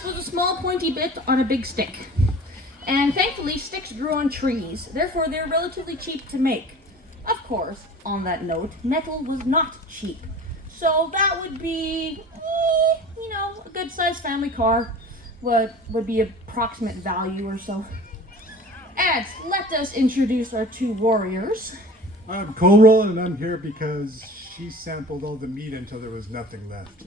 axe was a small pointy bit on a big stick. And thankfully, sticks grew on trees, therefore they're relatively cheap to make. Of course, on that note, metal was not cheap. So that would be, a good-sized family car. What would be approximate value or so. And let us introduce our two warriors. I'm Coral, and I'm here because she sampled all the meat until there was nothing left.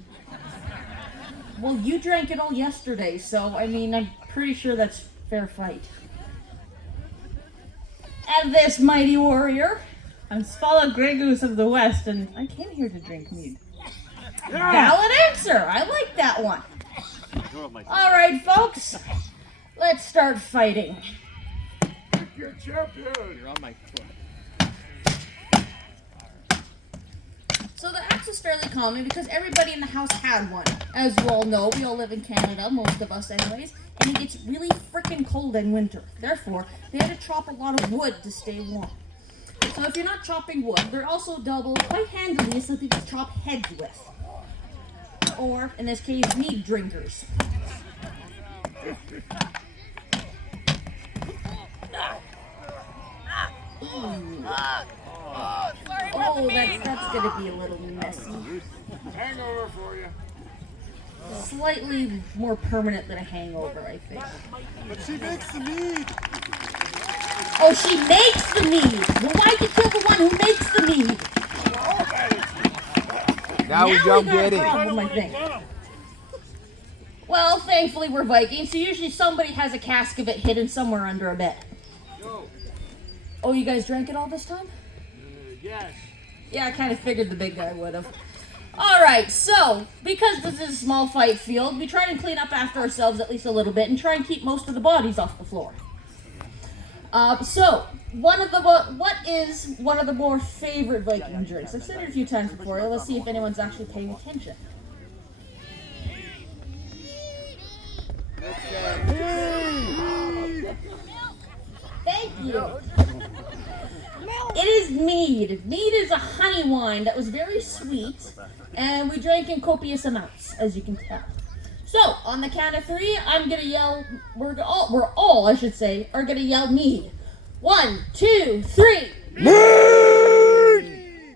Well, you drank it all yesterday, so, I'm pretty sure that's fair fight. And this mighty warrior. I'm Spala Gregus of the West, and I came here to drink mead. Yeah. Valid answer. I like that one. All right, folks. Let's start fighting. You're a champion. You're on my foot. So the axe is fairly common because everybody in the house had one. As you all know, we all live in Canada, most of us anyways, and it gets really freaking cold in winter. Therefore, they had to chop a lot of wood to stay warm. So if you're not chopping wood, they're also doubled quite handily so they can chop heads with. Or, in this case, mead drinkers. Oh, that's gonna be a little messy. Hangover for you. Slightly more permanent than a hangover, I think. But she makes the mead. Oh, she makes the mead. Well, why'd you kill the one who makes the mead? Now we don't get it. Problem, I think. Well, thankfully we're Vikings, so usually somebody has a cask of it hidden somewhere under a bed. Oh, you guys drank it all this time? Yes. Yeah, I kind of figured the big guy would have. Alright, so, because this is a small fight field, we try and clean up after ourselves at least a little bit and try and keep most of the bodies off the floor. So, what is one of the more favorite Viking drinks? I've said it a few times before. Let's see if anyone's actually paying attention. Thank you. It is mead. Mead is a honey wine that was very sweet, and we drank in copious amounts, as you can tell. So, on the count of three, I'm gonna yell. We're all, I should say, are gonna yell mead. 1, 2, 3. Mead!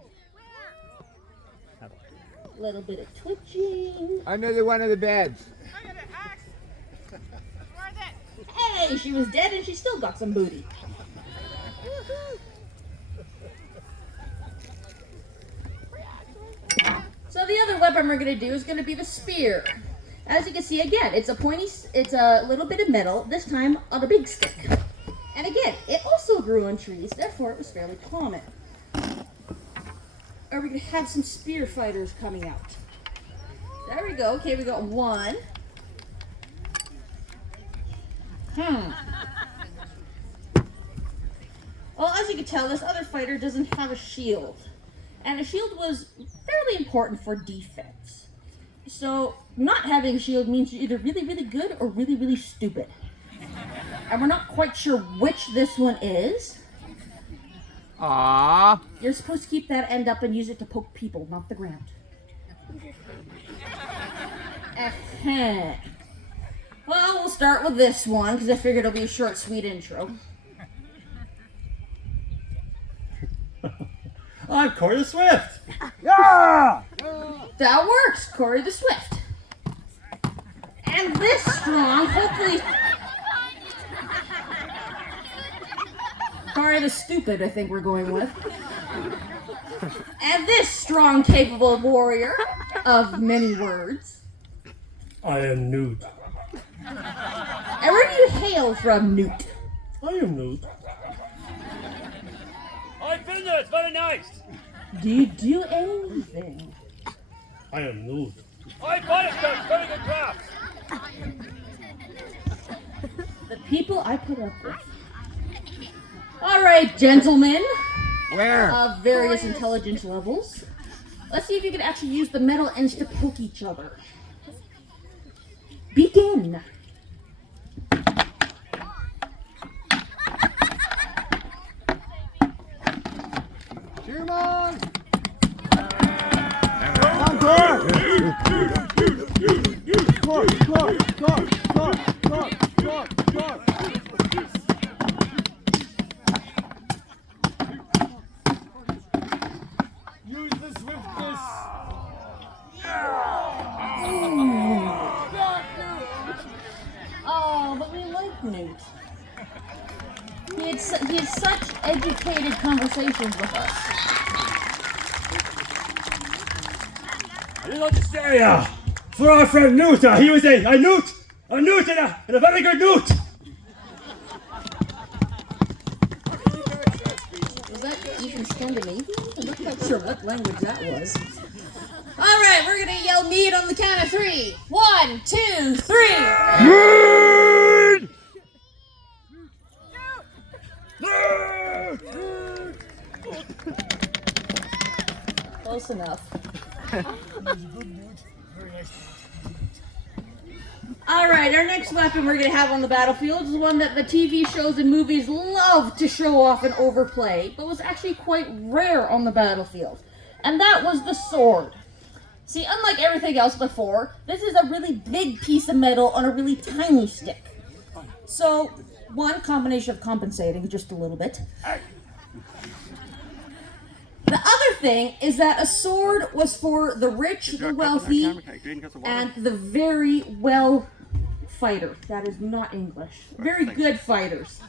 A little bit of twitching. Under one of the beds. Hey, she was dead and she still got some booty. So the other weapon we're gonna do is gonna be the spear. As you can see, again, it's a little bit of metal, this time on a big stick. And again, it also grew on trees, therefore it was fairly common. Are we gonna have some spear fighters coming out? There we go. Okay, we got one. Well, as you can tell, this other fighter doesn't have a shield. And a shield was fairly important for defense. So, not having a shield means you're either really, really good or really, really stupid. And we're not quite sure which this one is. Aww. You're supposed to keep that end up and use it to poke people, not the ground. Well, we'll start with this one, because I figured it'll be a short, sweet intro. I'm Corey the Swift. Yeah! That works, Corey the Swift. And this strong, hopefully... Corey the Stupid, I think we're going with. And this strong, capable warrior of many words. I am Newt. And where do you hail from, Newt? I am Newt. I've been there, it's very nice. Do you do anything? I am Newt. I bought it, so it's very good craft. The people I put up with. All right, gentlemen. Where? Of various intelligence levels. Let's see if you can actually use the metal ends to poke each other. Begin. Cheer 'em on! Come on! Use the swiftness. Oh, but we like Newt. He had such educated conversations with us. I didn't know what to say for our friend Newt. He was a Newt and a very good Newt. Was that even Scandinavian? I'm not quite sure what language that was. All right, we're gonna yell mead on the count of 3. 1, 2, 3. Close enough. All right, our next weapon we're going to have on the battlefield is one that the TV shows and movies love to show off and overplay, but was actually quite rare on the battlefield. And that was the sword. See, unlike everything else before, this is a really big piece of metal on a really tiny stick. So, one combination of compensating just a little bit. The other thing is that a sword was for the rich, the wealthy, and the very well fighter. That is not English. Very good fighters.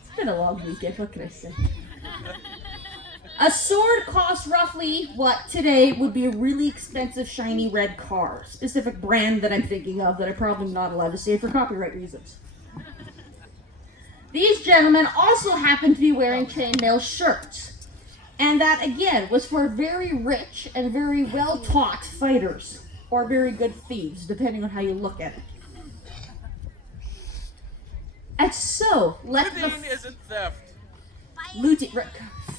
It's been a long weekend, what can I say? A sword costs roughly what today would be a really expensive shiny red car. Specific brand that I'm thinking of that I'm probably not allowed to say for copyright reasons. These gentlemen also happen to be wearing chainmail shirts. And that, again, was for very rich and very well-taught fighters, or very good thieves, depending on how you look at it. And so, let the... Looting isn't theft. Looting...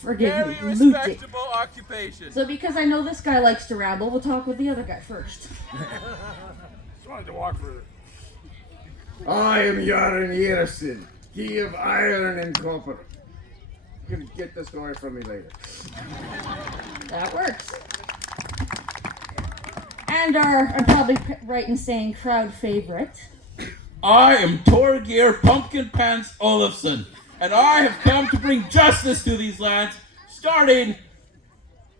Forgive Very me, looting. respectable occupation. So because I know this guy likes to ramble, we'll talk with the other guy first. Just wanted to walk further. I am Jarl Yerson, Key of Iron and Copper. You can get the story from me later. That works. And I'm probably right in saying crowd favorite. I am Torgeir Pumpkin Pants Olafson, and I have come to bring justice to these lands, starting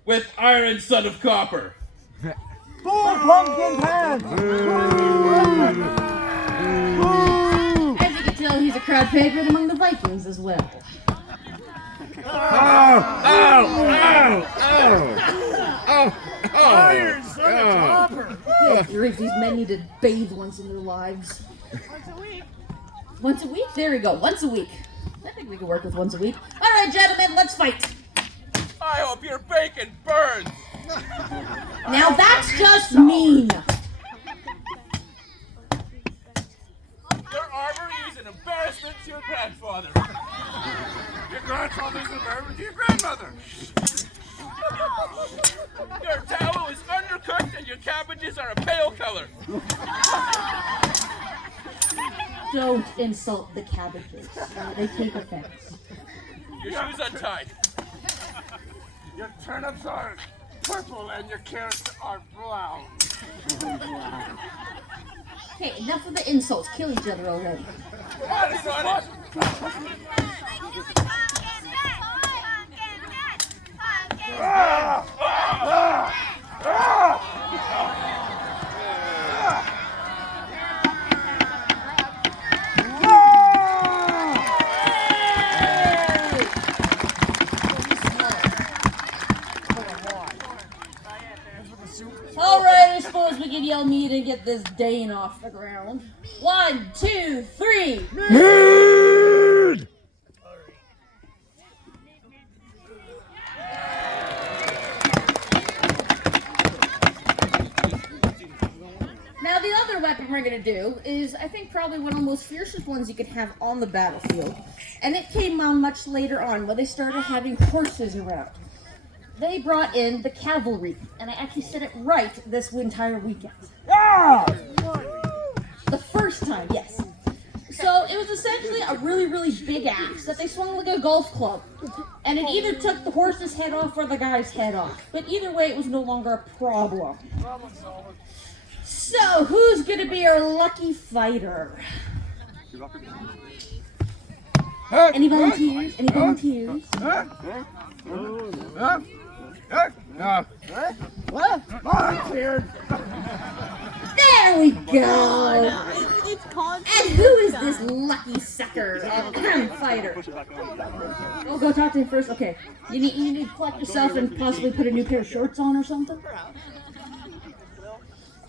with Iron Son of Copper. Pumpkin pants! As you can tell, he's a crowd favorite among the Vikings as well. Iron Son of Copper! Good grief, these men need to bathe once in their lives. Once a week. Once a week? There we go, once a week. I think we can work with once a week. All right, gentlemen, let's fight. I hope your bacon burns. Now that's just mean. Your armory is an embarrassment to your grandfather. Your grandfather's a member to your grandmother. Your tallow is undercooked and your cabbages are a pale color. Don't insult the cabbages. They take offense. Your shoes untied. Your turnips are purple and your carrots are brown. Okay, enough of the insults. Kill each other already. What is on it? Alright, I suppose we can yell meat and get this Dane off the ground. 1, 2, 3. Now the other weapon we're going to do is, I think, probably one of the most fiercest ones you could have on the battlefield. And it came on much later on when they started having horses around. They brought in the cavalry, and I actually said it right this entire weekend. The first time, yes. So it was essentially a really, really big axe that they swung like a golf club. And it either took the horse's head off or the guy's head off. But either way, it was no longer a problem. So, who's gonna be our lucky fighter? Any volunteers? Any volunteers? There we go! It's called. And who is this lucky sucker fighter? Oh, go talk to him first. Okay. You need to collect yourself and possibly put a new pair of shorts on or something?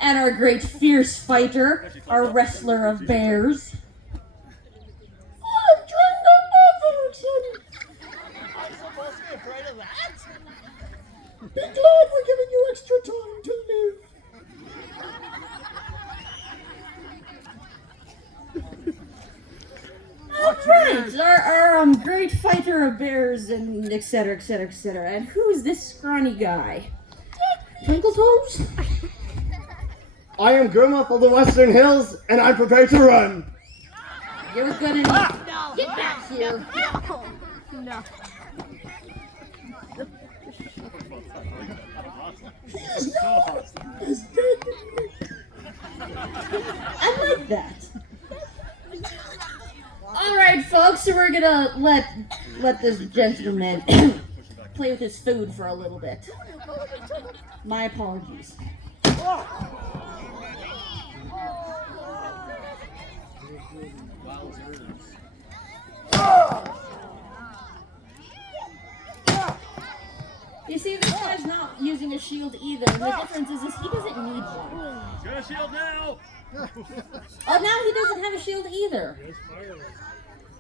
And our great fierce fighter, our wrestler of bears. I'm supposed to be afraid of that? Be glad we're giving you extra time to live. Alright, our great fighter of bears and etc, etc, etc. And who's this scrawny guy? Twinkle Toes? I am Grimmup of the Western Hills, and I'm prepared to run. You're gonna need... No. Get back here. No. I like that. Alright, folks, so we're gonna let this gentleman play with his food for a little bit. My apologies. You see, this guy's not using a shield either, and the difference is he doesn't need one. Got a shield now. Oh, now he doesn't have a shield either.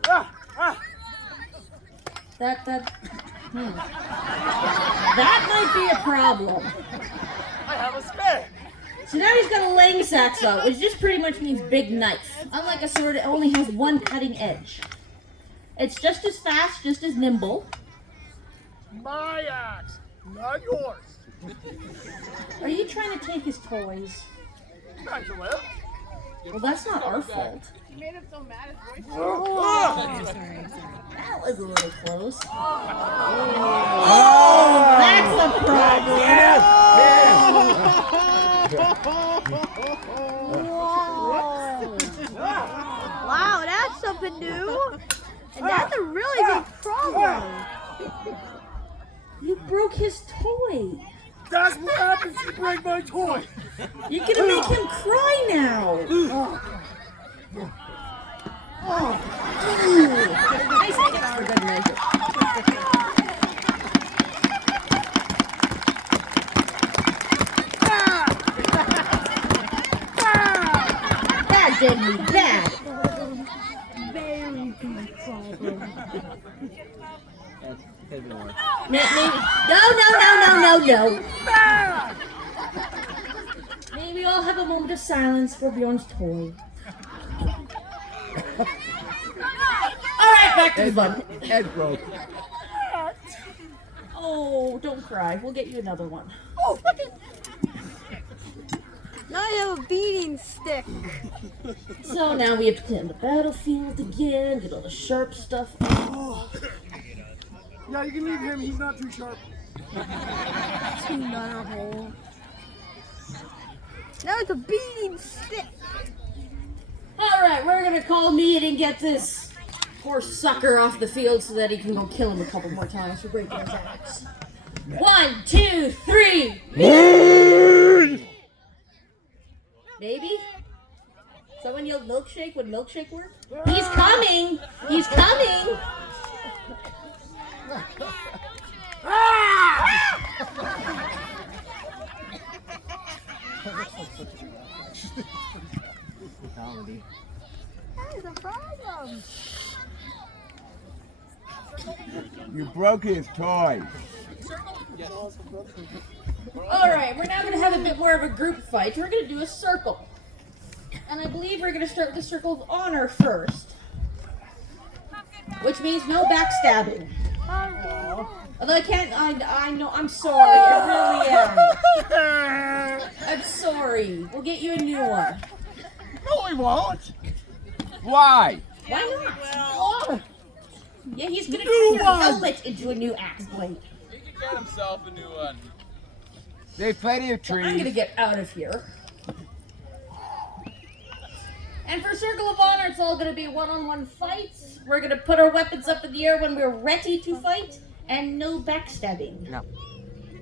That might be a problem. I have a spare. So now he's got a lang axe out, which just pretty much means big knife. Unlike a sword, it only has one cutting edge. It's just as fast, just as nimble. My axe, not yours. Are you trying to take his toys? Trying to live. Well, that's not our fault. You made him so mad his voice. That was a little close. That's a problem. Wow, that's something new. And that's a really big problem. You broke his toy. That's what happens if you break my toy. You're gonna make him cry now. Nice hit for good measure. That did me bad. Very big problem. Maybe. No. Maybe I'll have a moment of silence for Bjorn's toy. Alright, back to the fun. Head broke. Oh, don't cry. We'll get you another one. Oh, now you have a beating stick. So now we have to clean the battlefield again, get all the sharp stuff. Yeah, you can leave him. He's not too sharp. Another hole. Now it's a beating stick. Alright, we're gonna call a meeting and get this poor sucker off the field so that he can go kill him a couple more times for breaking his axe. 1, 2, 3. Maybe? Someone yelled milkshake. Would milkshake work? He's coming! He's coming! That is a problem. You broke his toy. Alright, we're now going to have a bit more of a group fight. We're going to do a circle. And I believe we're going to start with the circle of honor first. Which means no backstabbing. Although I can't, I know, I'm sorry, I really am. I'm sorry. We'll get you a new one. No, he won't. Why? Why not? Yeah, he's going to turn your helmet into a new axe blade. He can get himself a new one. There's plenty of I'm going to trees. get out of here. And for Circle of Honor, it's all going to be one-on-one fights. We're going to put our weapons up in the air when we're ready to fight, and no backstabbing. No.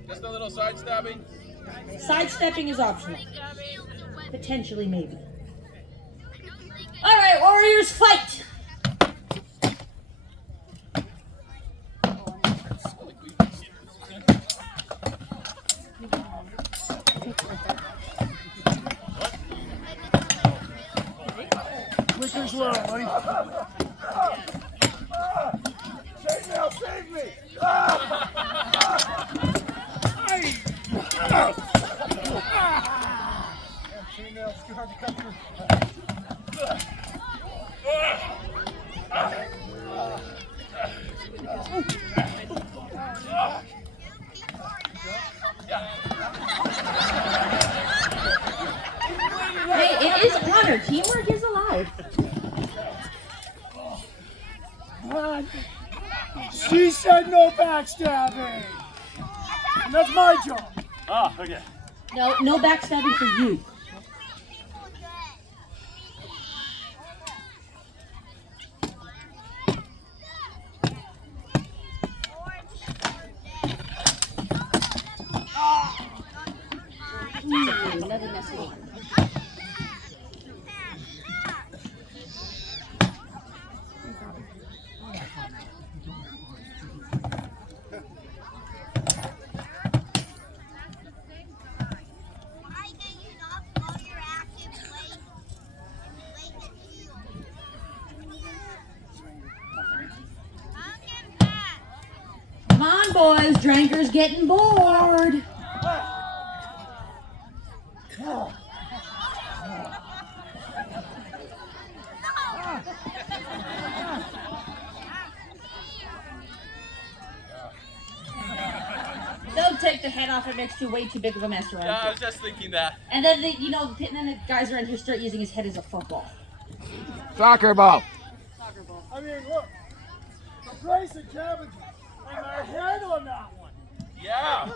Just a little sidestepping. Sidestepping is optional. Potentially, maybe. All right, warriors, fight! Quicker slow, buddy. Chainmail, save me! Chainmail's too hard to cut through. Hey, it is honor. Teamwork is allowed. She said no backstabbing. And that's my job. Ah, okay. No backstabbing for you. Another messy one. Come on, boys. Dranker's getting bored. Don't take the head off. It makes you way too big of a mess around. Yeah, I was just thinking that. And then, and then the guys around here start using his head as a football. Soccer ball. I mean, look. The price of cabbages and my head on that one. Yeah.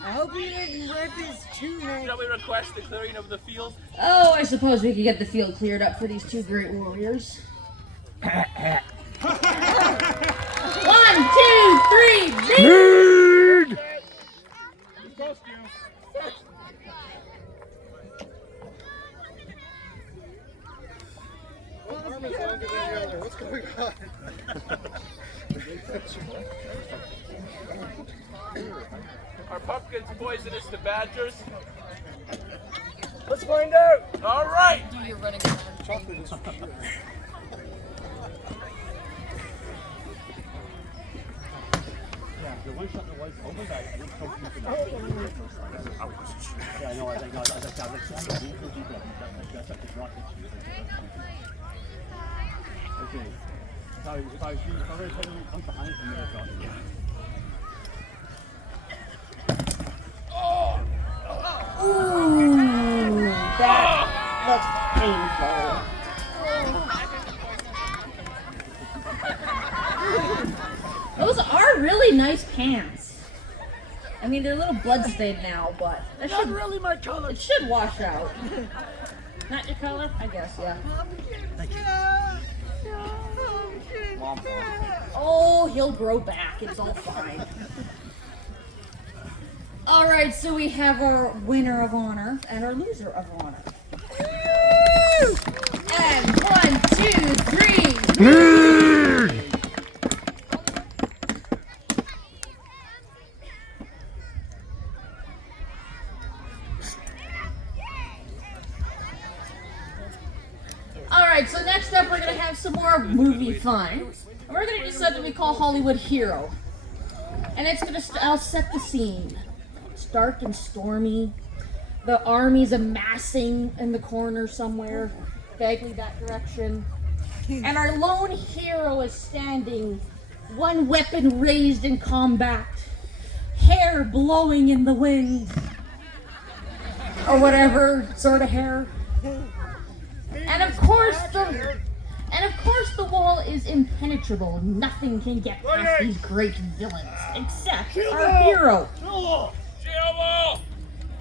I hope you didn't rip his tunic. Shall we request the clearing of the field? Oh, I suppose we could get the field cleared up for these two great warriors. 1, 2, 3, Nerd! What's going on? Are pumpkins poisonous to badgers? Let's find out. All right. You're running around. Chocolate is The one shot that was over that, I didn't come from the Yeah, I know, I think, that's like the rocket. Okay. If I come behind from there, Ooh, that looks painful. Those are really nice pants. I mean, they're a little bloodstained now, but that not should, really my color. it should wash out. Not your color? I guess, yeah. Oh, he'll grow back. It's all fine. All right, so we have our winner of honor and our loser of honor. And 1, 2, 3. Nerd! All right, so next up we're gonna have some more movie fun. And we're gonna do something we call Hollywood Hero. And it's gonna, I'll set the scene. It's dark and stormy. The army's amassing in the corner somewhere, vaguely that direction. And our lone hero is standing, one weapon raised in combat, hair blowing in the wind. Or whatever sort of hair. And of course, And of course the wall is impenetrable. Nothing can get past these great villains, except our hero.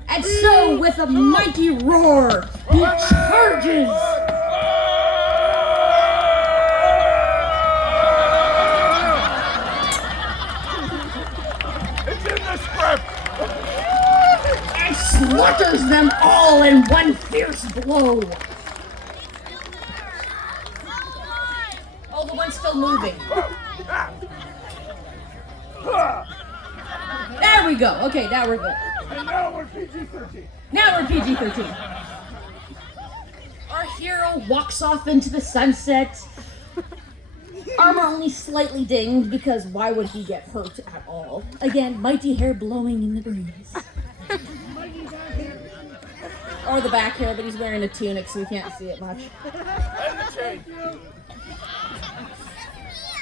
And so, with a mighty roar, he charges! It's in the script! And slaughters them all in one fierce blow. Oh, the one's still moving. There we go. Okay, now we're good. And now we're PG-13. Now we're PG-13. Our hero walks off into the sunset. Armor only slightly dinged because why would he get hurt at all? Again, mighty hair blowing in the breeze. Or the back hair, but he's wearing a tunic so we can't see it much. And the chain.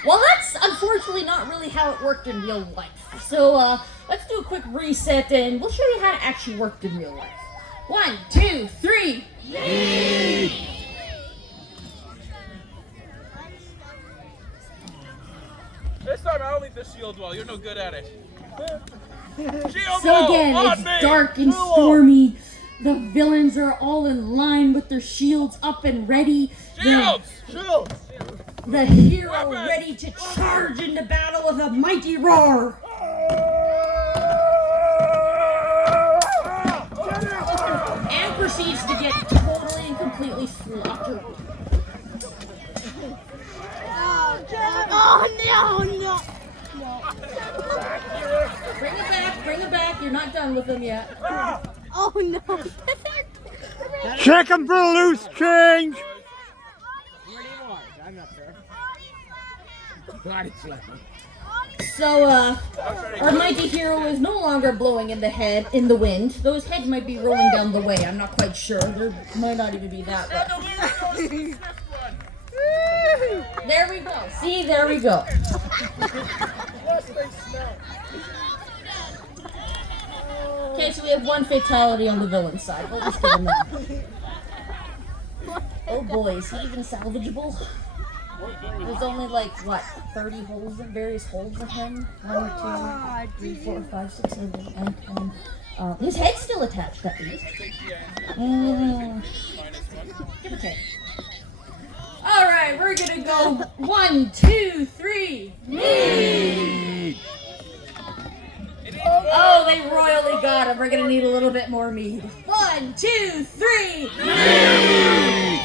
Well, that's unfortunately not really how it worked in real life. So, let's do a quick reset and we'll show you how it actually worked in real life. 1, 2, 3. This time I don't need the shield wall. You're no good at it. Shield So wall again, on it's me. dark and stormy. The villains are all in line with their shields up and ready. Shields! The hero ready to charge into battle with a mighty roar. And proceeds to get totally and completely slaughtered. Oh no! Bring it back. You're not done with them yet. Oh no! Check him for loose change. So, our mighty hero is no longer blowing in the wind. Those heads might be rolling down the way. I'm not quite sure. There might not even be that way. There we go. See, there we go. Okay, so we have one fatality on the villain side. We'll just give him that. Oh boy, is he even salvageable? There's only like, what, 30 holes in various holes in him? 1, 2, 3, 4, 5, 6, 7, 8, 9, 10. His head's still attached at least. Give or take. Alright, we're gonna go 1, 2, 3. Mead! Oh, they royally got him. We're gonna need a little bit more mead. 1, 2, 3. Mead!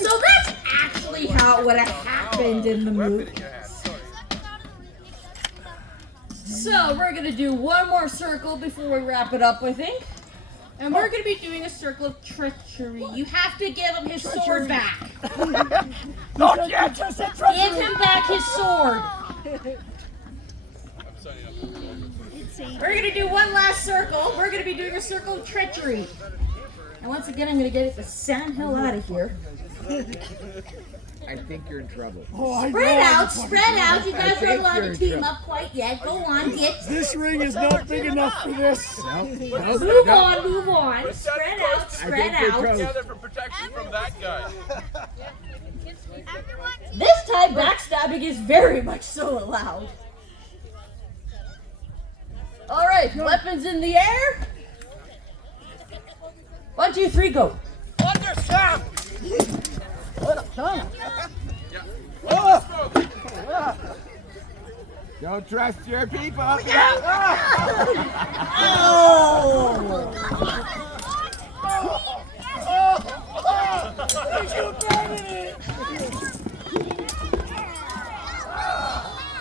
So that's actually how it would have happened in the movie. So we're gonna do one more circle before we wrap it up, I think. And we're gonna be doing a circle of treachery. You have to give him his sword back. Not yet, just said treachery. Give him back his sword. We're gonna do one last circle. We're gonna be doing a circle of treachery. And once again, I'm gonna get the sandhill out of here. I think you're in trouble. Spread out. You guys aren't allowed to team up quite yet. Go on, get. This ring is not big enough for this. Move on. Spread out. Together for protection from that guy. This time, backstabbing is very much so allowed. All right, weapons in the air. 1, 2, 3, go. Understand! Don't trust your people.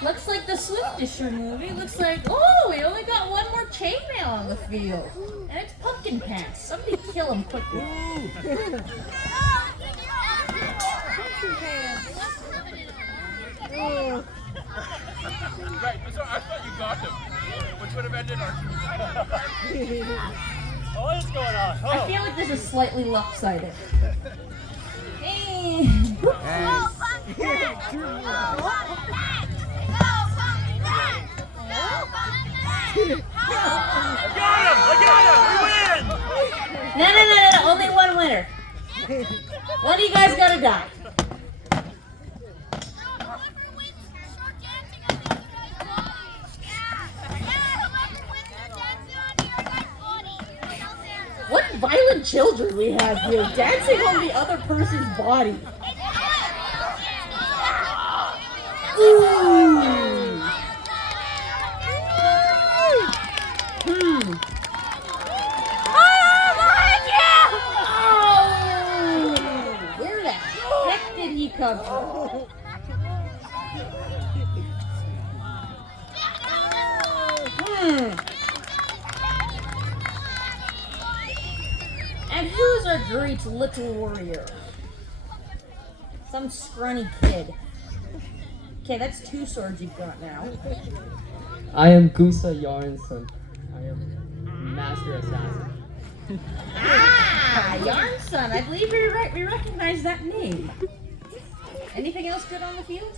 Looks like the Swiftisher movie. Looks like, oh, we only got one more chainmail on the field. And it's Pumpkin Pants. Somebody kill him quickly. Right, so I thought you got him, which would have ended our. What is going on? I feel like this is slightly lopsided. No. Only one winner. One of you guys gotta die. What violent children we have here, dancing on the other person's body. Ooh. Where the heck did he come from? And who's our great little warrior? Some scrawny kid. Okay, that's 2 swords you've got now. I am Gusa Yarnson. I am Master Assassin. Yarnson. I believe we recognize that name. Anything else good on the field?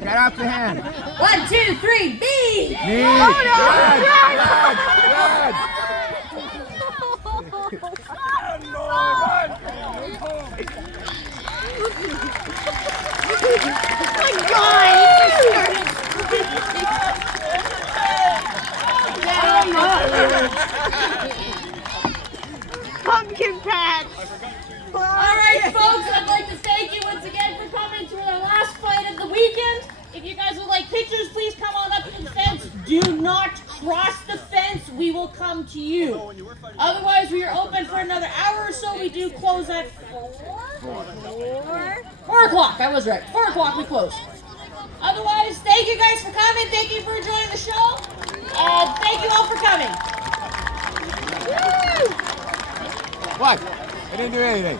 Get off the hand. 1, 2, 3, B! Me. Oh, no! Red. Pumpkin patch. Alright, folks, I'd like to thank you once again for coming to our last fight of the weekend. If you guys would like pictures, please come on up to the fence. Do not cross the fence. We will come to you. Otherwise, we are open for another hour or so. We do close at 4 o'clock. I was right. 4 o'clock we close. Otherwise, thank you guys for coming. Thank you for enjoying the show. And thank you all for coming. What? I didn't do anything.